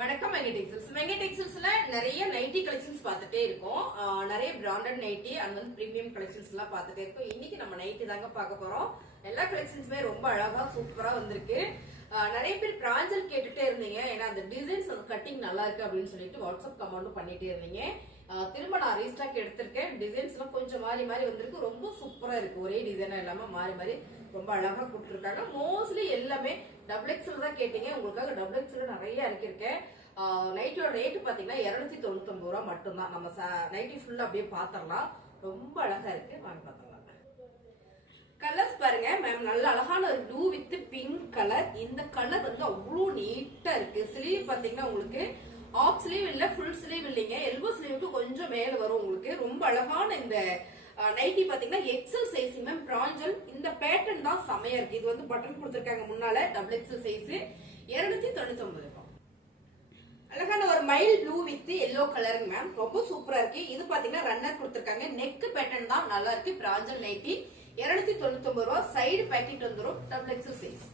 வணக்கம் மெங்க டெக்ஸ்டைல்ஸ் மெங்க டெக்ஸ்டைல்ஸ்ல நிறைய nightie collections பார்த்துட்டே இருக்கோம். நிறைய பிராண்டட் நைட்டி அண்ட் வந்து பிரீமியம் கலெக்ஷன்ஸ் எல்லாம் பார்த்துட்டே இருக்கோம். இன்னைக்கு நம்ம நைட்டி தாங்க பார்க்க போறோம். எல்லா கலெக்ஷன்ஸுமே ரொம்ப அழகா சூப்பரா வந்திருக்கு. நிறைய பேர் பிராஞ்சல் கேட்டுட்டே இருந்தீங்க. ஏன்னா அந்த டிசைன்ஸ் அந்த கட்டிங் நல்லா இருக்கு அப்படின்னு சொல்லிட்டு வாட்ஸ்அப் கமெண்டும் பண்ணிட்டே இருந்தீங்க. திரும்ப நான் ரீஸ்டாக் எடுத்திருக்கேன். டிசைன்ஸ் எல்லாம் கொஞ்சம் மாறி மாறி வந்திருக்கு. ரொம்ப சூப்பரா இருக்கு. ஒரே டிசைனா இல்லாம மாறி மாறி ரொம்ப அழகா கொடுத்துருக்காங்க. மோஸ்ட்லி எல்லாமே டபுள் எக்ஸ்எல் தான் கேட்டீங்க. உங்களுக்காக டபுள் எக்ஸ்எல் நிறைய இறக்கியிருக்கேன். நைட்டோட ரேட்டு பார்த்தீங்கன்னா இரநூத்தி தொண்ணூத்தொம்பது ரூபா மட்டும்தான். நம்ம நைட்டி ஃபுல்லா அப்படியே பாத்திரலாம் ரொம்ப அழகா இருக்கு. வாங்க பாத்திரலாம் கலர்ஸ் பாருங்க. மேம் நல்ல அழகான ஒரு ப்ளூ வித் பிங்க் கலர் இந்த கலர் வந்து அவ்வளோ நீட்டா இருக்கு. ஸ்லீவ் பாத்தீங்கன்னா உங்களுக்கு ஆஃப் ஸ்லீவ் இல்ல ஃபுல் ஸ்லீவ் இல்லைங்க. எல்போ ஸ்லீவுக்கு கொஞ்சம் மேல வரும் உங்களுக்கு. ரொம்ப அழகான இந்த நைட்டி பாத்தீங்கன்னா எக்ஸல் சைஸ் மேம் பிராஞ்சல் இந்த பேட்டர்ன் தான் செமையா இருக்கு. இது வந்து பட்டன் கொடுத்துருக்காங்க முன்னால. டபுள் எக்ஸல் சைஸ் இருநூத்தி தொண்ணூத்தி ஒன்பது ரூபாய். அழகான ஒரு மைல் ப்ளூ வித் எல்லோ கலருங்க மேம் ரொம்ப சூப்பரா இருக்கு. இது பாத்தீங்கன்னா ரன்னர் கொடுத்துருக்காங்க. நெக் பேட்டர்ன் தான் நல்லா இருக்கு. பிராஞ்சல் நைட்டி இருநூத்தி தொண்ணூத்தி ஒன்பது ரூபா சைடு பேக்கெட் வந்துடும் டபுள் எக்ஸல் சைஸ்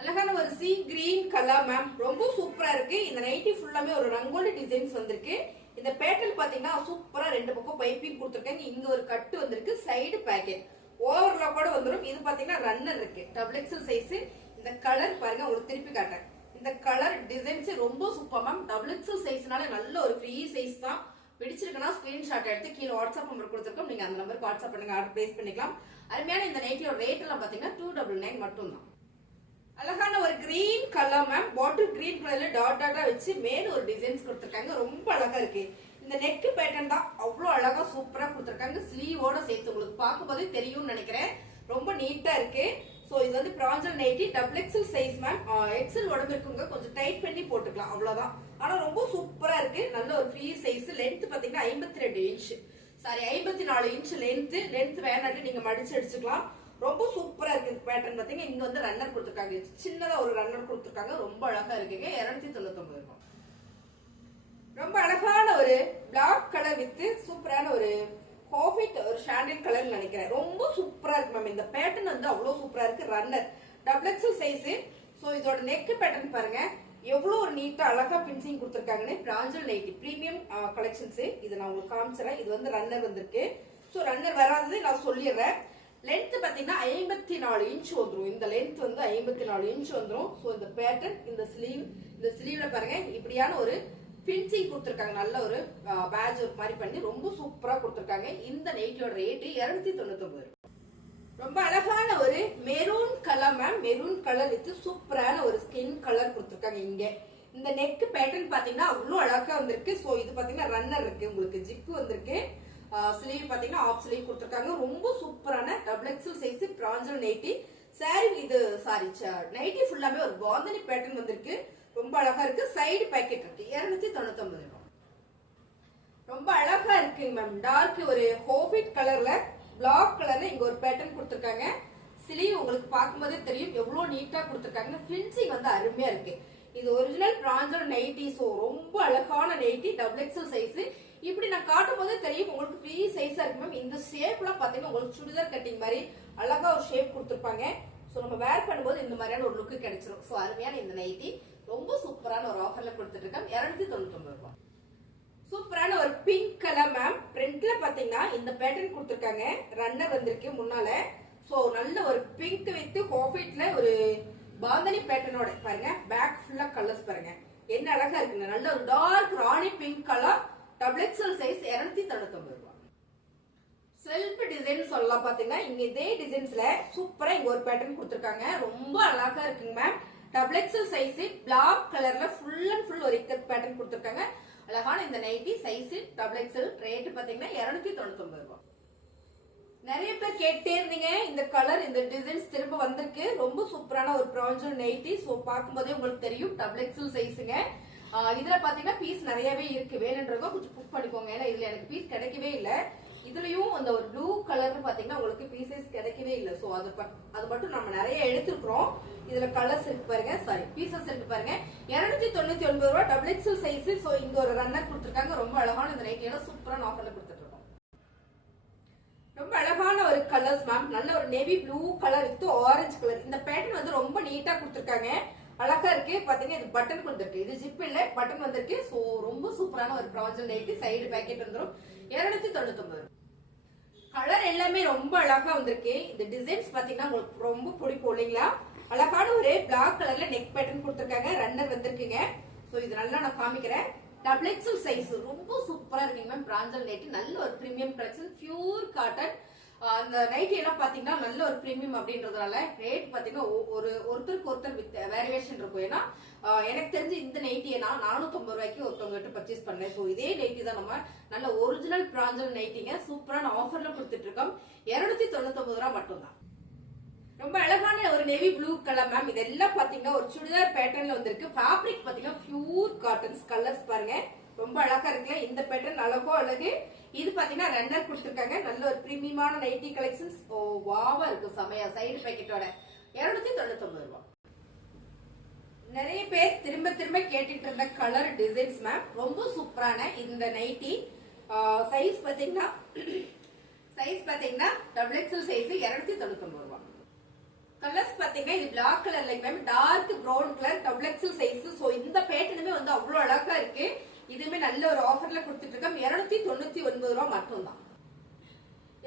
அழகான ஒரு சி கிரீன் கலர் மேம் ரொம்ப சூப்பரா இருக்கு. இந்த நைட்டி ஃபுல்லாமே ஒரு ரங்கோலி டிசைன்ஸ் வந்திருக்கு. இந்த பேட்டல் பாத்தீங்கன்னா சூப்பரா ரெண்டு பக்கம் பைப்பிங் கொடுத்துருக்காங்க. இங்க ஒரு கட்டு வந்திருக்கு சைடு பேக்கெட் ஓவர்ல கூட வந்துரும். இது பாத்தீங்கன்னா ரன்னர் இருக்கு. டபுள் எக்ஸல் சைஸ் இந்த கலர் பாருங்க உங்களுக்கு திருப்பி காட்டுறேன். இந்த கலர் டிசைன்ஸ் ரொம்ப சூப்பர் மேம் டபுள் எக்ஸல் சைஸ்னால நல்ல ஒரு ஃப்ரீ சைஸ் தான். பிடிச்சிருக்குன்னா ஸ்கிரீன்ஷாட் எடுத்து கீழே வாட்ஸ்அப் நம்பர் கொடுத்துருக்கோம். நீங்க அந்த நம்பருக்கு வாட்ஸ்அப் பண்ணுங்க. ஆர்டர் பிளேஸ் பண்ணிக்கலாம். அருமையான இந்த நைட்டியோட ரேட் எல்லாம் பாத்தீங்கன்னா டூ டபுள் நைன் மட்டும் தான் அழகான ஒரு green colour ma'am bottle green கலர்ல டாட் டாட்டா வச்சு மேல ஒரு டிசைன்ஸ் கொடுத்துருக்காங்க. ரொம்ப அழகா இருக்கு. இந்த நெக் பேட்டர்ன் தான் அவ்வளவு அழகா சூப்பரா கொடுத்துருக்காங்க. ஸ்லீவோட சேர்த்து உங்களுக்கு பார்க்கும்போதே தெரியும்னு நினைக்கிறேன். ரொம்ப நீட்டா இருக்கு. சோ இது வந்து Pranjal nighty double XL size ma'am XL உடம்பு இருக்குங்க. கொஞ்சம் டைட் பண்ணி போட்டுக்கலாம். அவ்வளவுதான். ஆனா ரொம்ப சூப்பரா இருக்கு. நல்ல ஒரு ஃப்ரீ சைஸ் லென்த் பாத்தீங்கன்னா ஐம்பத்தி ரெண்டு இன்ச் சாரி ஐம்பத்தி நாலு இன்ச் லென்த் லென்த் வேணாட்டு நீங்க மடிச்சு அடிச்சுக்கலாம். ரொம்ப சூப்பரா இருக்கு பேட்டர்ன் பாத்தீங்க இங்க வந்து ரன்னர் கொடுத்துருக்காங்க. சின்னதா ஒரு ரன்னர் கொடுத்துருக்காங்க. ரொம்ப அழகா இருக்குங்க. இருநூத்தி தொண்ணூத்தி ஒன்பது ரூபாய் ரொம்ப அழகான ஒரு பிளாக் கலர் வித் சூப்பரான ஒரு காஃபிட் ஒரு ஷாண்டில் கலர் நினைக்கிறேன். ரொம்ப சூப்பரா இருக்கு மேம் இந்த பேட்டர்ன் வந்து அவ்வளவு சூப்பரா இருக்கு. Runner double XL size so இதோட நெக் பேட்டர்ன் பாருங்க. எவ்வளவு ஒரு நீட்டா அழகா பின்சிங் கொடுத்துருக்காங்கன்னு பிராஞ்சல் நைட்டி பிரீமியம் கலெக்ஷன்ஸ் இதை நான் உங்களுக்கு காமிச்சிடறேன் இது வந்து ரன்னர் வந்திருக்கு. சோ ரன்னர் வராதது நான் சொல்லிடுறேன். லென்த் பாத்தீங்கன்னா ஐம்பத்தி நாலு இன்ச் வந்துடும் இந்த லென்த் வந்து ஐம்பத்தி நாலு இன்ச் வந்துடும் சோ இந்த பேட்டர்ன் இந்த ஸ்லீவ் இந்த ஸ்லீவ்ல பாருங்க இப்படியான ஒரு பின்சிங் கொடுத்துருக்காங்க. நல்ல ஒரு பேட்ச் ஒரு மாதிரி பண்ணி ரொம்ப சூப்பரா கொடுத்துருக்காங்க. இந்த நைட்டியோட ரேட்டு இருநூத்தி தொண்ணூத்தி ஒன்பது ரொம்ப அழகான ஒரு maroon colour ma'am maroon colour with சூப்பரான ஒரு ஸ்கின் கலர் கொடுத்துருக்காங்க இங்க. இந்த நெக் பேட்டர்ன் பாத்தீங்கன்னா அவ்வளவு அழகா வந்திருக்கு. சோ இது பாத்தீங்கன்னா ரன்னர் இருக்கு. உங்களுக்கு ஜிப்பு வந்திருக்கு. ஸ்லீவ் பார்த்தீங்கன்னா ஆஃப் ஸ்லீவ் கொடுத்துருக்காங்க. ரொம்ப சூப்பரான double XL size Pranjal nighty sorry இது சாரி நைட்டி ஃபுல்லாமே ஒரு பாந்தனி பேட்டர்ன் வந்திருக்கு. ரொம்ப அழகா இருக்கு. சைடு பேக்கெட் இருக்கு. இருநூத்தி தொண்ணூத்தி ரூபாய் ரொம்ப அழகா இருக்குங்க மேம் டார்க் ஒரு ஹோபிட் கலர்ல பிளாக் கலர்ல இங்க ஒரு பேட்டர்ன் கொடுத்துருக்காங்க. ஸ்லீவ் உங்களுக்கு பார்க்கும்போதே தெரியும். எவ்வளவு நீட்டா கொடுத்துருக்காங்க. ஃபினிஷிங் வந்து அருமையா இருக்கு. இது ஒரிஜினல் பிராஞ்சல் நைட்டி ஸோ ரொம்ப அழகான நைட்டி டபுள் எக்ஸல் சைஸ் இப்படி நான் காட்டும் போதே தெரியும் உங்களுக்கு ஃப்ரீ சைஸா இருக்கு மேம் இந்த ஷேப்லாம் பாத்தீங்கன்னா உங்களுக்கு சுடிதார் கட்டிங் மாதிரி அழகா ஒரு ஷேப் கொடுத்துருப்பாங்க. ஸோ நம்ம வேர் பண்ணும்போது இந்த மாதிரியான ஒரு லுக்கு கிடைச்சிரும். ஸோ அருமையான இந்த நைட்டி ரொம்ப சூப்பரான ஒரு ஆஃபர்ல கொடுத்துட்டு இருக்கேன் இரநூத்தி தொண்ணூத்தி ஒன்பது ரூபாய் சூப்பரான ஒரு பிங்க் கலர் மேம் பிரிண்ட்ல பாத்தீங்கன்னா இந்த பேட்டர்ன் கொடுத்துருக்காங்க. ரன்னர் வந்திருக்கு முன்னால. ஸோ நல்ல ஒரு பிங்க் வித் ஹோஃபிட்ல ஒரு பாந்தனி பேட்டர்னோட பாருங்க. பேக் ஃபுல்லா கலர்ஸ் பாருங்க. என்ன அழகா இருக்குங்க. நல்ல ஒரு dark rani pink colour double XL size இருநூத்தி தொண்ணூத்தி ரூபா ரூபாய் செல்ஃப் டிசைன் சொல்லலாம் பாத்தீங்கன்னா இங்க இதே டிசைன்ஸ்ல சூப்பரா இங்க ஒரு பேட்டர்ன் கொடுத்துருக்காங்க. ரொம்ப அழகா இருக்குங்க ma'am double XL size black கலர்ல ஃபுல் அண்ட் ஃபுல் ஒரு இக்கட் பேட்டர்ன் கொடுத்துருக்காங்க. அழகான இந்த nighty size double XL rate பாத்தீங்கன்னா இருநூத்தி தொண்ணூத்தி ரூபாய். நிறைய பேர் கேட்டே இருந்தீங்க இந்த கலர் இந்த டிசைன்ஸ் திரும்ப வந்திருக்கு. ரொம்ப சூப்பரான ஒரு ப்ராஞ்சல் நைட்டி ஸோ பார்க்கும்போதே உங்களுக்கு தெரியும் டபுள் எக்ஸல் சைஸுங்க இதுல பாத்தீங்கன்னா பீஸ் நிறையவே இருக்கு. வேணுன்றவங்க கொஞ்சம் புக் பண்ணிக்கோங்க. ஏன்னா இதுல எனக்கு பீஸ் கிடைக்கவே இல்லை. இதுலயும் அந்த ஒரு ப்ளூ கலர்னு பாத்தீங்கன்னா உங்களுக்கு பீசஸ் கிடைக்கவே இல்லை. சோ அது அது மட்டும் நம்ம நிறைய எடுத்திருக்கிறோம். இதுல கலர்ஸ் இருக்கு பாருங்க. சாரி பீசஸ் இருக்கு பாருங்க. இருநூத்தி தொண்ணூத்தி ஒன்பது ரூபாய் டபுள் எக்ஸல் சைஸ் சோ இங்க ஒரு ரன்னர் கொடுத்துருக்காங்க. ரொம்ப அழகான இந்த நைட் ஏன்னா சூப்பரான ஆஃபர்ல கொடுத்துருக்காங்க ரொம்ப அழகான ஒரு கலர்ஸ் மேம் நல்ல ஒரு navy blue colour with orange colour இந்த பேட்டர்ன் வந்து ரொம்ப நீட்டா கொடுத்துருக்காங்க. அழகா இருக்கு. பாத்தீங்கன்னா இது பட்டன் கொடுத்துருக்கு. இது ஜிப் இல்ல பட்டன் வந்திருக்கு. சோ ரொம்ப சூப்பரான ஒரு ப்ராஜெக்ட் நைட்டி சைடு பேக்கெட் வந்துடும் இருநூத்தி தொண்ணூத்தி கலர் எல்லாமே ரொம்ப அழகா வந்திருக்கு. இந்த டிசைன்ஸ் பாத்தீங்கன்னா உங்களுக்கு ரொம்ப பிடிக்கும் இல்லைங்களா? அழகான ஒரு பிளாக் கலர்ல நெக் பேட்டர்ன் கொடுத்துருக்காங்க. ரன்னர் வந்திருக்குங்க. சோ இது நல்லா நான் காமிக்கிறேன். டபுள் எக்ஸல் சைஸ் ரொம்ப சூப்பரா இருக்குங்க மேம் பிராஞ்சல் நைட்டி நல்ல ஒரு பிரீமியம் கலெக்ஷன் பியூர் காட்டன் அந்த நைட்டி எல்லாம் பாத்தீங்கன்னா நல்ல ஒரு ப்ரீமியம் அப்படின்றதுனால ரேட் பாத்தீங்கன்னா ஒரு ஒருத்தருக்கு ஒருத்தர் வித் வேரியேஷன் இருக்கும். ஏன்னா எனக்கு தெரிஞ்சு இந்த நைட்டியை நான் நானூத்தம்பது ரூபாய்க்கு ஒருத்தவங்க கிட்ட பர்ச்சேஸ் பண்ணேன். ஸோ இதே நைட்டி தான் நம்ம நல்ல ஒரிஜினல் பிராஞ்சல் நைட்டிங்க சூப்பரான ஆஃபர்ல கொடுத்துட்டு இருக்கோம். இருநூத்தி தொண்ணூத்தொன்பது ரூபா மட்டும்தான். ரொம்ப அழகான ஒரு நெவி ப்ளூ கலர் மேம் இதெல்லாம் பாத்தீங்கன்னா ஒரு சுடிதார் பேட்டர்ன்ல வந்திருக்கு. ஃபேப்ரிக் பாத்தீங்கன்னா பியூர் காட்டன்ஸ் கலர்ஸ் பாருங்க. ரொம்ப அழகா இருக்குல்ல? இந்த பேட்டர்ன் அழகோ அழகு. இது பாத்தீங்கன்னா ரன்னர் கொடுத்துருக்காங்க. நல்ல ஒரு பிரீமியமான நைட்டி கலெக்ஷன்ஸ் ஓ வாவா இருக்கும் செமையா. சைடு பேக்கெட்டோட இருநூத்தி தொண்ணூத்தி ரூபா. நிறைய பேர் திரும்ப திரும்ப கேட்டுட்டு இருந்த கலர் டிசைன்ஸ் மேம் ரொம்ப சூப்பரான இந்த நைட்டி சைஸ் பாத்தீங்கன்னா சைஸ் பாத்தீங்கன்னா டபுள் எக்ஸல் சைஸ் இருநூத்தி தொண்ணூத்தி ரூபா. கலர்ஸ் பாத்தீங்கன்னா இது பிளாக் கலர்ல ma'am dark brown colour double XL size so இந்த பேட்டர்னுமே வந்து அவ்வளோ அழகா இருக்கு. இதுவுமே நல்ல ஒரு ஆஃபர்ல கொடுத்துட்டு இருக்கோம் இருநூத்தி தொண்ணூத்தி ஒன்பது ரூபா மட்டும்தான்.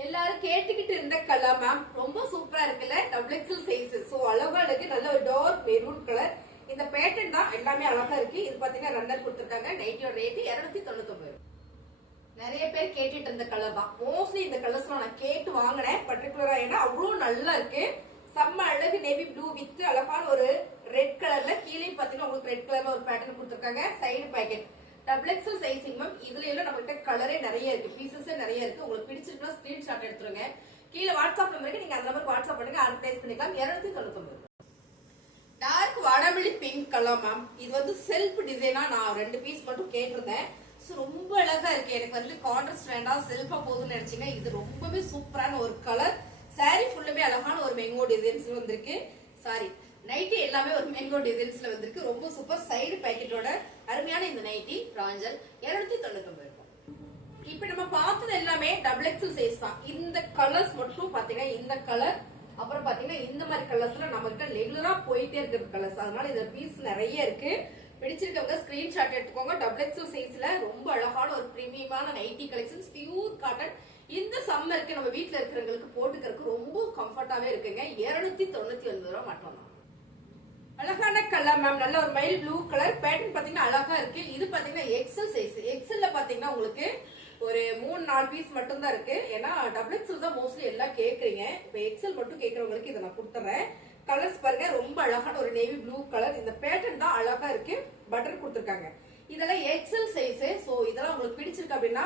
எல்லாரும் கேட்டுக்கிட்டு இருந்த கலர் மேம் ரொம்ப சூப்பரா இருக்குல்ல? டபுள் எக்ஸல் சைஸ் சோ அழகா இருக்கு நல்ல ஒரு டார்க் மெரூன் கலர் இந்த பேட்டன் தான் எல்லாமே அழகா இருக்கு. இது பாத்தீங்கன்னா ரன்னர் கொடுத்துருக்காங்க. நைட்டியோட ரேட்டு இருநூத்தி தொண்ணூத்தி நிறைய பேர் கேட்டுட்டு இருந்த கலர் தான். மோஸ்ட்லி இந்த கலர்ஸ் நான் கேட்டு வாங்கினேன். பர்டிகுலரா ஏன்னா அவ்வளவு நல்லா இருக்கு. செம்ம அழகு நேவி ப்ளூ வித் அழகான ஒரு ரெட் கலர்ல கீழே பாத்தீங்கன்னா உங்களுக்கு ரெட் கலர்ல ஒரு பேட்டர்ன் கொடுத்துருக்காங்க. Side pocket double XL sizing ma'am இதுல எல்லாம் நம்மகிட்ட கலரே நிறைய இருக்கு பீசஸே நிறைய இருக்கு. உங்களுக்கு பிடிச்சிருந்தா ஸ்கிரீன்ஷாட் எடுத்துருங்க. கீழே வாட்ஸ்அப் நம்பருக்கு நீங்க அந்த நம்பருக்கு வாட்ஸ்அப் பண்ணுங்க அட்வர்டைஸ் பண்ணிக்கலாம். இருநூத்தி தொண்ணூத்தி டார்க் வடமிழி பிங்க் கலர் மேம் இது வந்து செல்ஃப் டிசைனா நான் ரெண்டு பீஸ் மட்டும் கேட்டிருந்தேன். ஸோ ரொம்ப அழகா இருக்கு. எனக்கு வந்து கான்ட்ராஸ்ட் வேண்டாம் செல்ஃபா போதும்னு நினைச்சீங்க இது ரொம்பவே சூப்பரான ஒரு கலர் சாரி ஃபுல்லுமே அழகான ஒரு மெங்கோ டிசைன்ஸ் வந்திருக்கு. சாரி நைட்டி எல்லாமே ஒரு மேங்கோ டிசைன்ஸ்ல வந்திருக்கு. ரொம்ப சூப்பர் சைடு பேக்கெட்டோட அருமையான இந்த நைட்டி ராஞ்சல் இருநூத்தி தொண்ணூத்தி ஒன்பது இப்ப நம்ம பார்த்தது எல்லாமே டபுள் எக்ஸல் சைஸ் தான். இந்த கலர்ஸ் மட்டும் பாத்தீங்கன்னா இந்த கலர் அப்புறம் பாத்தீங்கன்னா இந்த மாதிரி கலர்ஸ்ல நம்ம ரெகுலரா போயிட்டே இருக்கிற கலர்ஸ் அதனால இந்த பீஸ் நிறைய இருக்கு. பிடிச்சிருக்கவங்க ஸ்கிரீன்ஷாட் எடுத்துக்கோங்க. டபுள் எக்ஸல் சைஸ்ல ரொம்ப அழகான ஒரு பிரீமியமான நைட்டி கலெக்ஷன்ஸ் பியூர் காட்டன் இந்த சம்மருக்கு நம்ம வீட்டுல இருக்கிறவங்களுக்கு போட்டுக்கிறதுக்கு ரொம்ப கம்ஃபர்டாவே இருக்குங்க. இருநூத்தி தொண்ணூத்தி ஒன்பது ரூபா மட்டும் தான் அழகான கலர் மேம் நல்ல ஒரு மைல் ப்ளூ கலர் பேட்டர்ன் பாத்தீங்கன்னா அழகா இருக்கு. இது பாத்தீங்கன்னா எக்ஸல் சைஸ் எக்ஸல்ல பாத்தீங்கன்னா உங்களுக்கு ஒரு மூணு நாலு பீஸ் மட்டும் தான் இருக்கு. ஏன்னா டபுள் எக்ஸல் தான் மோஸ்ட்லி எல்லாம் கேக்குறீங்க. இப்ப எக்ஸல் மட்டும் கேக்குறவங்களுக்கு இதை நான் கொடுத்துறேன். கலர்ஸ் பாருங்க. ரொம்ப அழகான ஒரு நேவி ப்ளூ கலர் இந்த பேட்டர்ன் தான் அழகா இருக்கு. பட்டர் கொடுத்துருக்காங்க. இதெல்லாம் எக்ஸல் சைஸ் சோ இதெல்லாம் உங்களுக்கு பிடிச்சிருக்கு அப்படின்னா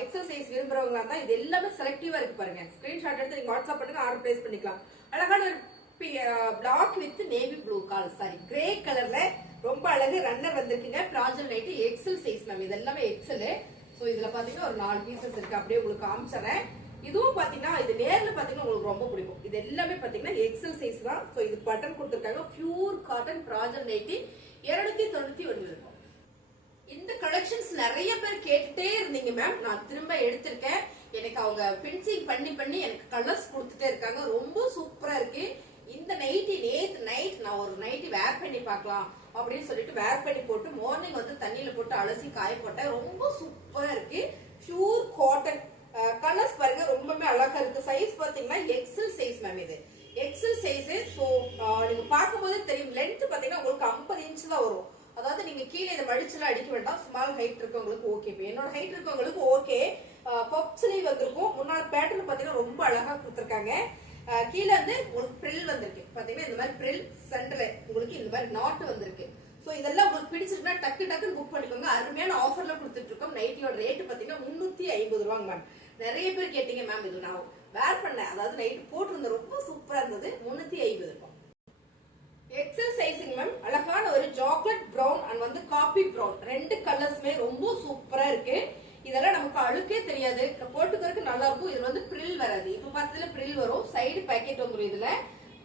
எக்ஸல் சைஸ் விரும்புறவங்களா தான் இது எல்லாமே செலக்டிவா இருக்கு பாருங்க. ஸ்கிரீன்ஷாட் எடுத்து நீங்க வாட்ஸ்அப் பண்ணுங்க. ஆர்டர் பிளேஸ் பண்ணிக்கலாம். அழகான ஒரு பிளாக் வித் நேவி ப்ளூ கால் சாரி கிரே கலர்ல ரொம்ப அழகு ரன்னர் வந்திருக்குங்க. ப்ராஜெக்ட் நைட்டு எக்ஸல் சைஸ் மேம் இது எல்லாமே எக்ஸல் ஸோ இதுல பாத்தீங்கன்னா ஒரு நாலு பீசஸ் இருக்கு. அப்படியே உங்களுக்கு காமிச்சறேன் இதுவும் பாத்தீங்கன்னா இது நேர்ல பாத்தீங்கன்னா உங்களுக்கு ரொம்ப பிடிக்கும். இது எல்லாமே பாத்தீங்கன்னா எக்ஸல் சைஸ் தான். ஸோ இது பட்டன் கொடுத்துருக்காங்க. பியூர் காட்டன் ப்ராஜெக்ட் நைட்டி இருநூத்தி தொண்ணூத்தி ஒன்று இருக்கும் இந்த கலெக்ஷன்ஸ் நிறைய பேர் கேட்டுட்டே இருந்தீங்க மேம் நான் திரும்ப எடுத்திருக்கேன். எனக்கு அவங்க பிரின்சிங் பண்ணி பண்ணி எனக்கு கலர்ஸ் கொடுத்துட்டே இருக்காங்க. ரொம்ப சூப்பரா இருக்கு. இந்த நைட்டி நேத்து நைட் நான் ஒரு நைட்டி வேர் பண்ணி பார்க்கலாம் அப்படின்னு சொல்லிட்டு வேர் பண்ணி போட்டு மார்னிங் வந்து தண்ணியில போட்டு அலசி காய போட்டேன். ரொம்ப சூப்பரா இருக்கு. பியூர் காட்டன் கலர்ஸ் பாருங்க ரொம்பவே அழகா இருக்கு. சைஸ் பாத்தீங்கன்னா எக்ஸல் சைஸ் மேம் இது. எக்ஸல் சைஸ் ஸோ நீங்க பார்க்கும்போது தெரியும். லென்த் பாத்தீங்கன்னா உங்களுக்கு ஐம்பது இன்ச்சு தான் வரும். அதாவது நீங்க கீழே இதை மடிச்சுலாம் அடிக்க வேண்டாம். ஸ்மால் ஹைட் இருக்கவங்களுக்கு ஓகே இப்போ என்னோட ஹைட் இருக்கவங்களுக்கு ஓகே பப் ஸ்லீவ் வந்திருக்கும். முன்னாள் பேட்டர்ன் பாத்தீங்கன்னா ரொம்ப அழகா கொடுத்துருக்காங்க. கீழே வந்து உங்களுக்கு ப்ரில் வந்திருக்கு. பார்த்தீங்கன்னா இந்த மாதிரி ப்ரில் சென்டர்ல உங்களுக்கு இந்த மாதிரி நாட்டு வந்திருக்கு. ஸோ இதெல்லாம் உங்களுக்கு பிடிச்சிருக்குன்னா டக்கு டக்குன்னு புக் பண்ணிக்கோங்க. அருமையான ஆஃபரில் கொடுத்துட்டு இருக்கோம் நைட்டியோட ரேட்டு பார்த்தீங்கன்னா முந்நூற்றி ஐம்பது ரூபாங்க மேம் நிறைய பேர் கேட்டீங்க மேம் இது நான் வேர் பண்ணேன். அதாவது நைட்டு போட்டிருந்தேன். ரொம்ப சூப்பராக இருந்தது. முந்நூற்றி ஐம்பது ரூபாய் எக்ஸல் சைஸிங் மேம் அழகான ஒரு சாக்லேட் ப்ரௌன் அண்ட் வந்து காபி ப்ரௌன் ரெண்டு கலர்ஸ்மே ரொம்ப சூப்பராக இருக்குது இதெல்லாம் நமக்கு அழுக்கே தெரியாது. போட்டுக்கிறதுக்கு நல்லா இருக்கும் இதுல வந்து ப்ரில் வராது. இப்ப பார்த்ததுல ப்ரில் வரும். சைடு பேக்கெட் வந்துடும் இதுல.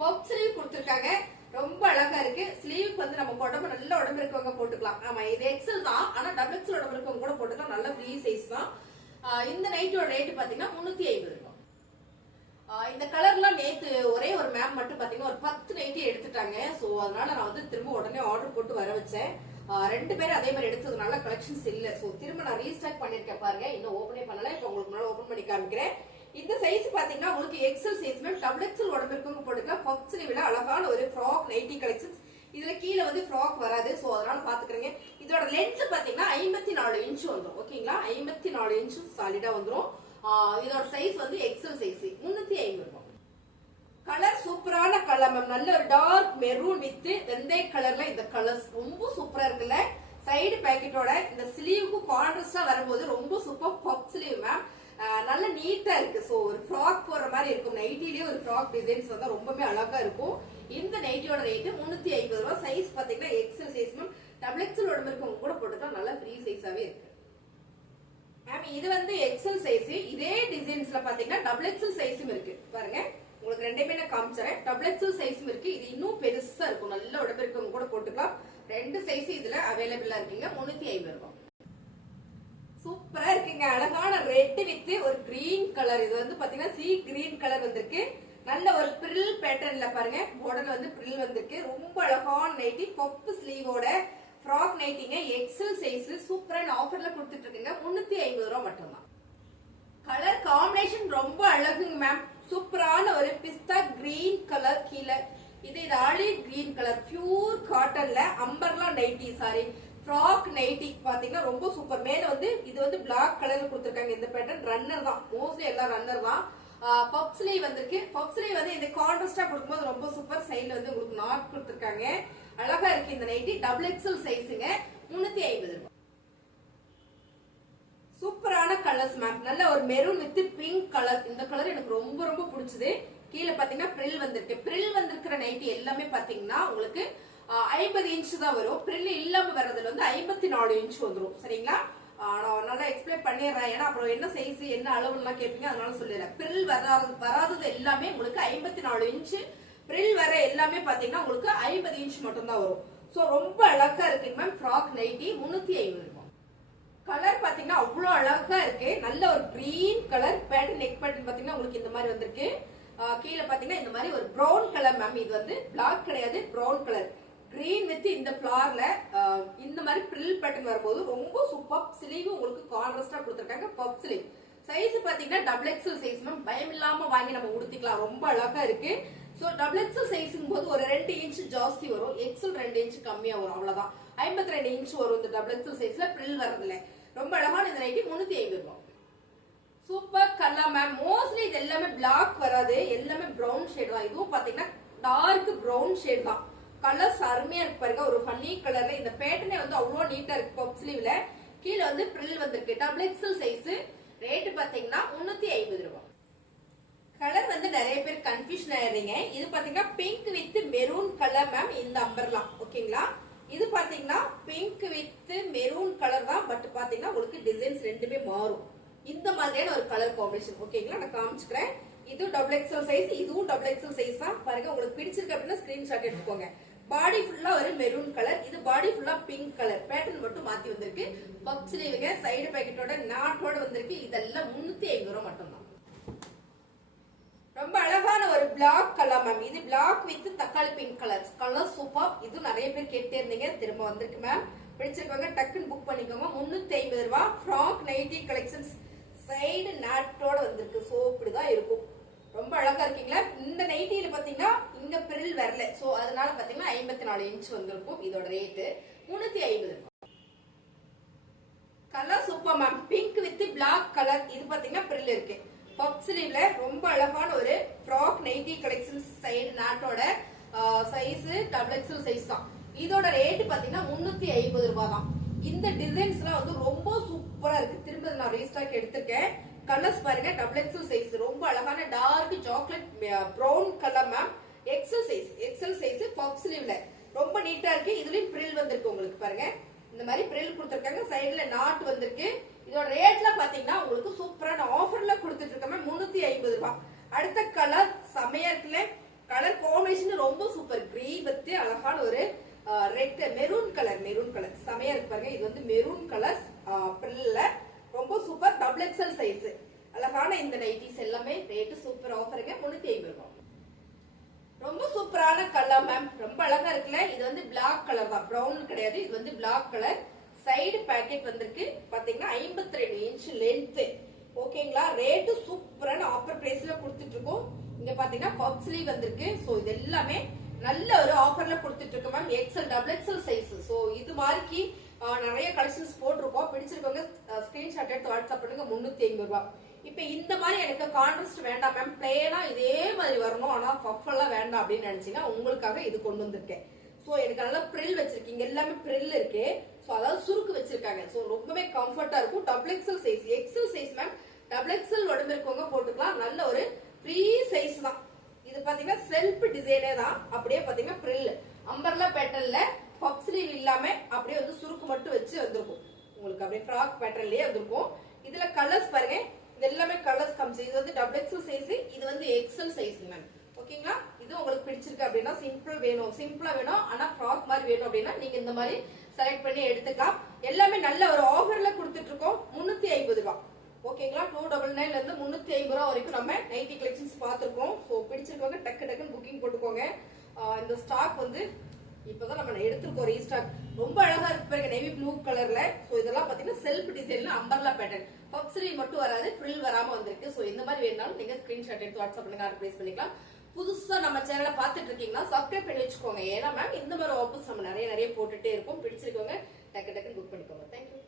பப் ஸ்லீவ் கொடுத்துருக்காங்க. ரொம்ப அழகா இருக்கு. ஸ்லீவுக்கு வந்து நம்ம உடம்பு நல்ல உடம்பு இருக்கவங்க போட்டுக்கலாம். ஆமா இது எக்ஸல் தான். ஆனா டபுள் எக்ஸல் உடம்பு இருக்கவங்க கூட போட்டுக்கலாம். நல்ல ஃப்ரீ சைஸ் தான். இந்த நைட்டோட ரேட்டு பாத்தீங்கன்னா முன்னூத்தி ஐம்பது இருக்கும் இந்த கலர்லாம் நேத்து ஒரே ஒரு மேம் மட்டும் பாத்தீங்கன்னா ஒரு பத்து நைட்டி எடுத்துட்டாங்க. சோ அதனால நான் வந்து திரும்ப உடனே ஆர்டர் போட்டு வர வச்சேன். ரெண்டு பேரும் அதே மாதிரி எடுத்ததுனால கலெக்ஷன்ஸ் இல்ல. சோ திரும்ப நான் ரீஸ்டாக் பண்ணிருக்கேன் பாருங்க. இன்னும் ஓபனே பண்ணல. இப்போ உங்களுக்கு முன்னாடி ஓபன் பண்ணி காமிக்கிறேன். இந்த சைஸ் பாத்தீங்கன்னா உங்களுக்கு XL size ma'am double XL உடம்பு இருக்கவங்க போட்டுக்கலாம் பப் ஸ்லீவ்ல அழகான ஒரு ஃப்ராக் நைட்டி கலெக்ஷன்ஸ் இதுல கீழே வந்து ஃப்ராக் வராது. சோ அதனால பாத்துக்கிறீங்க. இதோட லென்த் பாத்தீங்கன்னா ஐம்பத்தி நாலு இன்ச் வந்துடும் ஓகேங்களா ஐம்பத்தி நாலு இன்ச் சாலிடா வந்துடும் இதோட சைஸ் வந்து எக்ஸல் சைஸ் முன்னூத்தி ஐம்பது ரூபாய். கலர் சூப்பரான கலர் மேம் நல்ல ஒரு டார்க் மெரூன் வித் வெந்தய கலர்ல இந்த கலர்ஸ் ரொம்ப சூப்பரா இருக்குல்ல? சைடு பேக்கெட்டோட இந்த ஸ்லீவுக்கு கான்ட்ரஸ்டா வரும்போது ரொம்ப சூப்பர் பப் ஸ்லீவ் மேம் நல்ல நீட்டா இருக்கு. சோ ஒரு ஃப்ராக் போடுற மாதிரி இருக்கும். நைட்டிலேயே ஒரு ஃப்ராக் டிசைன்ஸ் வந்து ரொம்பவே அழகா இருக்கும். இந்த நைட்டியோட ரேட் முன்னூத்தி ஐம்பது ரூபா சைஸ் பாத்தீங்கன்னா XL size ma'am double XL உடம்பு இருக்கவங்க கூட போட்டுக்கலாம். நல்லா ஃப்ரீ சைஸாவே இருக்கு. மேம் இது வந்து எக்ஸல் சைஸ் இதே டிசைன்ஸ்ல பாத்தீங்கன்னா டபுள் எக்ஸல் சைஸும் இருக்கு. பாருங்க. உங்களுக்கு ரெண்டுமே நான் காமிச்சறேன். டபுள் சைஸும் இருக்கு. இது இன்னும் பெருசா இருக்கும். நல்ல உடம்பு இருக்கவங்க கூட போட்டுக்கலாம். ரெண்டு சைஸ் இதுல அவைலபிளா இருக்கீங்க. முன்னூத்தி ஐம்பது ரூபாய். சூப்பரா இருக்குங்க. அழகான ரெட் வித் ஒரு கிரீன் கலர் இது வந்து பாத்தீங்கன்னா சி கிரீன் கலர் வந்திருக்கு. நல்ல ஒரு பிரில் பேட்டர்ன்ல பாருங்க. மாடல் வந்து பிரில் வந்திருக்கு. ரொம்ப அழகான நைட்டி கொப்பு ஸ்லீவோட ஃப்ராக் நைட்டிங்க எக்ஸல் சைஸ் சூப்பரான ஆஃபர்ல கொடுத்துட்டு இருக்குங்க. முன்னூத்தி ஐம்பது ரூபா மட்டும்தான். கலர் காம்பினேஷன் ரொம்ப அழகுங்க மேம் சூப்பரான ஒரு பிஸ்தா கிரீன் கலர் கீழே. இது இது olive green colour pure காட்டன்ல umbrella nighty sari frock nighty பாத்தீங்கன்னா ரொம்ப சூப்பர் மேல வந்து இது வந்து பிளாக் கலர்ல கொடுத்துருக்காங்க. இந்த பேட்டர்ன் ரன்னர் தான். மோஸ்ட்லி எல்லாம் ரன்னர் தான். பப் ஸ்லீவ் வந்திருக்கு. பப் ஸ்லீவ் வந்து இந்த கான்ட்ராஸ்டா கொடுக்கும்போது ரொம்ப சூப்பர் சைடுல வந்து உங்களுக்கு நாட் கொடுத்துருக்காங்க. அழகா இருக்கு இந்த நைட்டி டபுள் எக்ஸல் சைஸுங்க முன்னூத்தி ஐம்பது ரூபாய். சூப்பரான கலர்ஸ் மேம் நல்ல ஒரு மெரூன் வித் பிங்க் கலர் இந்த கலர் எனக்கு ரொம்ப ரொம்ப பிடிச்சது. கீழே பாத்தீங்கன்னா பிரில் வந்திருக்கு. பிரில் வந்திருக்கிற நைட்டி எல்லாமே பாத்தீங்கன்னா உங்களுக்கு ஐம்பது இன்ச் தான் வரும். பிரில் இல்லாம வர்றதுல வந்து ஐம்பத்தி நாலு இன்ச் வந்துடும் சரிங்களா நான் நல்லா எக்ஸ்பிளைன் பண்ணிடுறேன். ஏன்னா அப்புறம் என்ன சைஸ் என்ன அளவுலாம் கேட்பீங்க அதனால சொல்லிடுறேன் பிரில் வராது வராதது எல்லாமே உங்களுக்கு ஐம்பத்தி நாலு இன்ச்சு பிரில் வர எல்லாமே பாத்தீங்கன்னா உங்களுக்கு ஐம்பது இன்ச் மட்டும் தான் வரும். ஸோ ரொம்ப அழகா இருக்குங்க மேம் ஃப்ராக் நைட்டி முன்னூத்தி ஐம்பது ரூபாய். கலர் பாத்தீங்கன்னா அவ்வளவு அழகா இருக்கு. நல்ல ஒரு green colour pattern neck pattern பாத்தீங்கன்னா உங்களுக்கு இந்த மாதிரி வந்திருக்கு. கீழே பாத்தீங்கன்னா இந்த மாதிரி ஒரு ப்ரௌன் கலர் மேம் இது வந்து பிளாக் கிடையாது ப்ரௌன் கலர் கிரீன் வித் இந்த ஃபிளார்ல இந்த மாதிரி ப்ரில் பேட்டர்ன் வரும்போது ரொம்ப சூப்பர் சிலீவும் உங்களுக்கு கான்ட்ரஸ்டா கொடுத்துருக்காங்க பப் ஸ்லீவ் சைஸ் பாத்தீங்கன்னா டபுள் எக்ஸல் சைஸ் மேம் பயம் இல்லாம வாங்கி நம்ம உடுத்திக்கலாம். ரொம்ப அழகா இருக்கு. ஸோ டபுள் எக்ஸல் சைஸுங்கும் போது ஒரு ரெண்டு இன்ச் ஜாஸ்தி வரும். எக்ஸல் ரெண்டு இன்ச் கம்மியா வரும். அவ்வளவுதான். ஐம்பத்தி ரெண்டு இன்ச் வரும் இந்த டபுள் எக்ஸல் சைஸ்ல ப்ரில் வரதுல ரொம்ப அழகான இந்த நைட்டி முன்னூத்தி ஐம்பது ரூபாய். சூப்பர் கலர் மேம் மோஸ்ட்லி இது எல்லாமே பிளாக் வராது. எல்லாமே ப்ரௌன் ஷேட் தான். இதுவும் பாத்தீங்கன்னா டார்க் ப்ரௌன் ஷேட் தான். கலர்ஸ் அருமையா இருக்கு பாருங்க. ஒரு ஃபன்னி கலர்ல இந்த பேட்டர்னே வந்து அவ்வளோ நீட்டா இருக்கு பப் ஸ்லீவ்ல கீழே வந்து ப்ரில் வந்திருக்கு. டபுள் எக்ஸல் சைஸ் ரேட்டு பாத்தீங்கன்னா முன்னூத்தி ஐம்பது ரூபாய். கலர் வந்து நிறைய பேர் கன்ஃபியூஷன் ஆயிருந்தீங்க இது பாத்தீங்கன்னா pink with maroon colour ma'am இந்த அம்பர்லாம் ஓகேங்களா இது பாத்தீங்கன்னா பிங்க் வித் மெரூன் கலர் தான் பட் பாத்தீங்கன்னா உங்களுக்கு டிசைன்ஸ் ரெண்டுமே மாறும். இந்த மாதிரியான ஒரு கலர் காம்பினேஷன் ஓகேங்களா நான் காமிச்சுக்கிறேன். இது டபுள் எக்ஸல் சைஸ் இதுவும் டபுள் எக்ஸல் சைஸ் தான். பாருங்க உங்களுக்கு பிடிச்சிருக்கு அப்படின்னா ஸ்கிரீன்ஷாட் எடுத்துக்கோங்க. பாடி ஃபுல்லா ஒரு மெரூன் கலர் இது பாடி ஃபுல்லா பிங்க் கலர் பேட்டர்ன் மட்டும் மாத்தி வந்திருக்கு. பப் ஸ்லீவுங்க சைடு பேக்கெட்டோட நாட்டோட வந்திருக்கு. இதெல்லாம் முன்னூத்தி ஐம்பது ரூபா மட்டும் தான் ரொம்ப அழகான ஒரு பிளாக் கலர் மேம் இது பிளாக் வித் தக்காளி பிங்க் கலர் கலர் சூப்பர் இது நிறைய பேர் கேட்டே இருந்தீங்க. திரும்ப வந்திருக்கு மேம் பிடிச்சிருக்கவங்க டக்குன்னு புக் பண்ணிக்கோங்க. முன்னூத்தி ஐம்பது ரூபா ஃப்ராக் நைட்டி கலெக்ஷன்ஸ் சைடு நாட்டோட வந்திருக்கு. ஸோ இப்படிதான் இருக்கும். ரொம்ப அழகா இருக்கீங்களா? இந்த நைட்டியில பாத்தீங்கன்னா இங்க பிரில் வரல. சோ அதனால பாத்தீங்கன்னா ஐம்பத்தி நாலு இன்ச் வந்திருக்கும். இதோட ரேட்டு முன்னூத்தி ஐம்பது colour super ma'am pink with black colour இது பாத்தீங்கன்னா பிரில் இருக்கு. பப் ஸ்லீவ்ல ரொம்ப அழகான ஒரு ஃப்ராக் நைட்டி கலெக்ஷன்ஸ் சைடு நாட்டோட சைஸ் டபுள் எக்ஸல் சைஸ் தான். இதோட ரேட் பாத்தீங்கன்னா முன்னூத்தி ஐம்பது ரூபாய் தான் இந்த டிசைன்ஸ்லாம் வந்து ரொம்ப சூப்பரா இருக்கு. திரும்ப நான் ரீஸ்டாக் எடுத்திருக்கேன். கலர்ஸ் பாருங்க டபுள் எக்ஸல் சைஸ் ரொம்ப அழகான dark chocolate brown colour ma'am XL size XL size puff ஸ்லீவ்ல ரொம்ப நீட்டா இருக்கு. இதுலயும் பிரில் வந்திருக்கு உங்களுக்கு பாருங்க. இந்த மாதிரி பிரில் கொடுத்துருக்காங்க. சைடுல நாட் வந்திருக்கு. இதோட ரேட்ல பாத்தீங்கன்னா உங்களுக்கு சூப்பரான ஆஃபர்ல கொடுத்துட்டு இருக்காங்க முன்னூத்தி ஐம்பது ரூபாய். அடுத்த கலர் செமையா இருக்குல்ல கலர் காம்பினேஷன் ரொம்ப சூப்பர் கிரீன் வித்து அழகான ஒரு red maroon colour maroon colour செமையா இருக்கு பாருங்க இது வந்து மெரூன் கலர் பிரில்ல ரொம்ப சூப்பர் டபுள் எக்ஸல் சைஸ் அழகான இந்த நைட்டிஸ் எல்லாமே ரேட்டு சூப்பர் ஆஃபருங்க முன்னூத்தி ஐம்பது ரூபாய். ரொம்ப சூப்பரான கலர் மேம் ரொம்ப அழகா இருக்குல்ல? இது வந்து பிளாக் கலர் தான். ப்ரௌன் கிடையாது. இது வந்து பிளாக் கலர் சைடு பேக்கெட் வந்திருக்கு. பாத்தீங்கன்னா 52 ரெண்டு இன்ச் லென்த் ஓகேங்களா ரேட்டு சூப்பரான ஆஃபர் பிரைஸ்ல கொடுத்துட்டு இருக்கோம் இங்க பாத்தீங்கன்னா பப் ஸ்லீவ் வந்திருக்கு. ஸோ இது எல்லாமே நல்ல ஒரு ஆஃபர்ல கொடுத்துட்டு இருக்கு ma'am XL double XL size so இது மாதிரிக்கு நிறைய கலெக்ஷன்ஸ் போட்டிருக்கோம். பிடிச்சிருக்கவங்க ஸ்கிரீன்ஷாட் எடுத்து வாட்ஸ்அப் பண்ணுங்க. முன்னூத்தி ஐம்பது ரூபா. இப்ப இந்த மாதிரி எனக்கு கான்ட்ரஸ்ட் வேண்டாம் மேம் பிளேனா இதே மாதிரி வரணும். ஆனா பஃப் எல்லாம் வேண்டாம் அப்படின்னு நினைச்சீங்கன்னா உங்களுக்காக இது கொண்டு வந்திருக்கேன். ஸோ எனக்கு நல்லா ப்ரில் வச்சிருக்கீங்க. எல்லாமே ப்ரில் இருக்கு. ஸோ அதாவது சுருக்கு வச்சிருக்காங்க. ஸோ ரொம்பவே கம்ஃபர்ட்டா இருக்கும். Double XL size XL size ma'am double XL உடம்பு இருக்கவங்க போட்டுக்கலாம். நல்ல ஒரு ஃப்ரீ சைஸ் தான். இது பாத்தீங்கன்னா செல்ஃப் டிசைனே தான். அப்படியே பாத்தீங்கன்னா ப்ரில் அம்பர்லா பேட்டர்ல பப்ஸ்லீவ் இல்லாம அப்படியே வந்து சுருக்கு மட்டும் வச்சு வந்திருக்கும். உங்களுக்கு அப்படியே ஃப்ராக் பேட்டர்லயே வந்திருக்கும். இதுல கலர்ஸ் பாருங்க. இது எல்லாமே கலர்ஸ் காமிச்சு இது வந்து டபுள் எக்ஸல் சைஸ் இது வந்து எக்ஸல் சைஸ் மேம் ஓகேங்களா இது உங்களுக்கு பிடிச்சிருக்கு அப்படின்னா சிம்பிள் வேணும். சிம்பிளா வேணும். ஆனா ஃப்ராக் மாதிரி வேணும் அப்படின்னா நீங்க இந்த மாதிரி செலக்ட் பண்ணி எடுத்துக்கலாம். எல்லாமே நல்ல ஒரு ஆஃபர்ல கொடுத்துட்டு இருக்கோம். முன்னூத்தி ஐம்பது ரூபாய். ஓகேங்களா டூ டபுள் நைன்ல இருந்து முன்னூத்தி ஐம்பது ரூபா வரைக்கும் நம்ம நைட்டி கலெக்ஷன்ஸ் பார்த்துருக்கோம். ஸோ பிடிச்சிருக்கவங்க டக்கு டக்குன்னு புக்கிங் போட்டுக்கோங்க. இந்த ஸ்டாக் வந்து இப்பதான் நம்ம எடுத்திருக்கோம் ரீஸ்டாக் ரொம்ப அழகா இருக்கு பாருங்க நேவி ப்ளூ கலர்ல ஸோ இதெல்லாம் பாத்தீங்கன்னா செல்ஃப் டிசைன்ல அம்பர்லா பேட்டர்ன் பப்ஸ்ரீ மட்டும் வராது ஃப்ரில் வராம வந்திருக்கு. ஸோ இந்த மாதிரி வேணாலும் நீங்க ஸ்கிரீன்ஷாட் எடுத்து வாட்ஸ்அப் பண்ணுங்க ஆர்டர் பண்ணிக்கலாம். புதுசா நம்ம சேனலை பார்த்துட்டு இருக்கீங்கன்னா சப்ஸ்கிரைப் பண்ணி வச்சுக்கோங்க. ஏன்னா மேம் இந்த மாதிரி ஆஃபர்ஸ் நம்ம நிறைய நிறைய போட்டுட்டே இருப்போம். பிடிச்சிருக்கோங்க டக்கு டக்குன்னு புக் பண்ணிக்கோங்க. தேங்க்யூ